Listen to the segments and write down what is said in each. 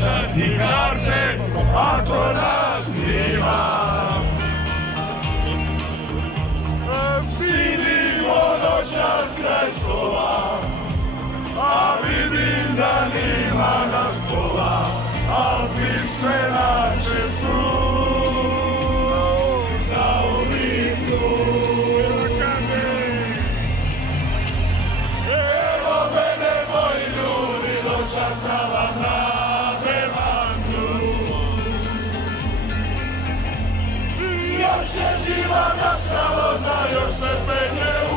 pisati karte, ako nas nima. Sidimo noćas kraj stola, a vidim da nima nas pola, a mi sve naše su zauvijek tu. Evo mene, moji ljudi, došao sam vam na bevandu. Još je živa naša loza, još se penje u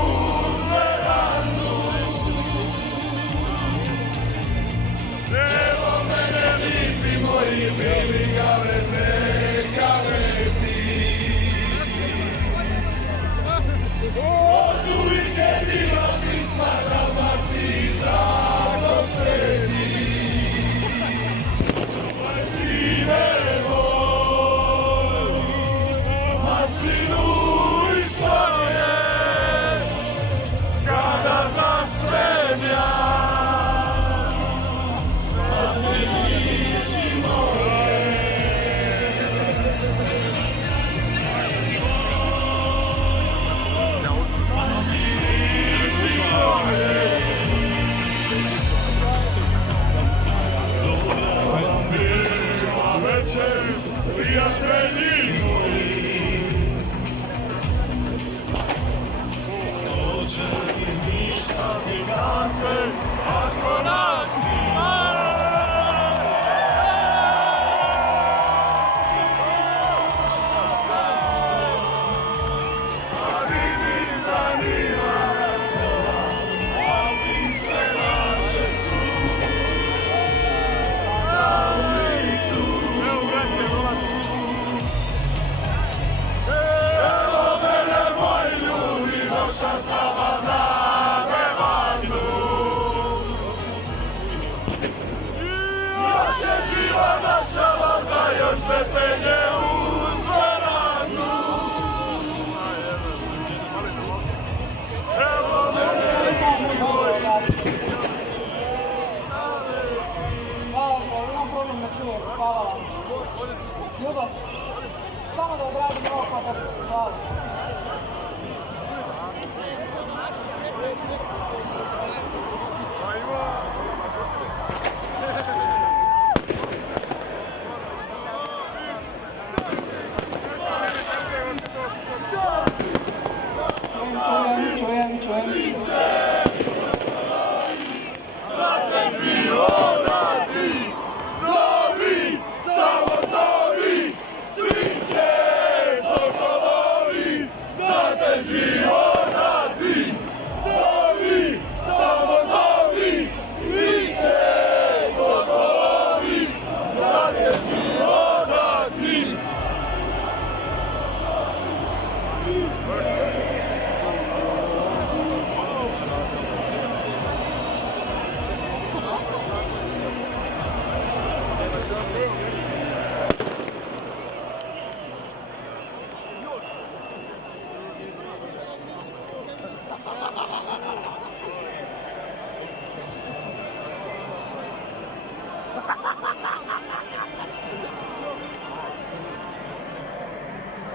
verandu. Evo mene, lipi moji bili gavete, gaveti. Od vikendima pisma Dalmaciji zagosteti. Čuvaj sine moj, maslinu i škorije, kada zastremlja. Prijatelji moji, hoće izmišljati karte, ako nas nima. A vidim da nima nas pola, a mi sve naše su zauvijek tu. Evo mene, moji ljudi, došao sam vam na bevandu. Još je živa naša loza, još se penje uz verandu. Evo mene, moji ljudi. Imam problem na čuvu, hvala vam. Ljubav, samo da odradim ovo pa da hvala.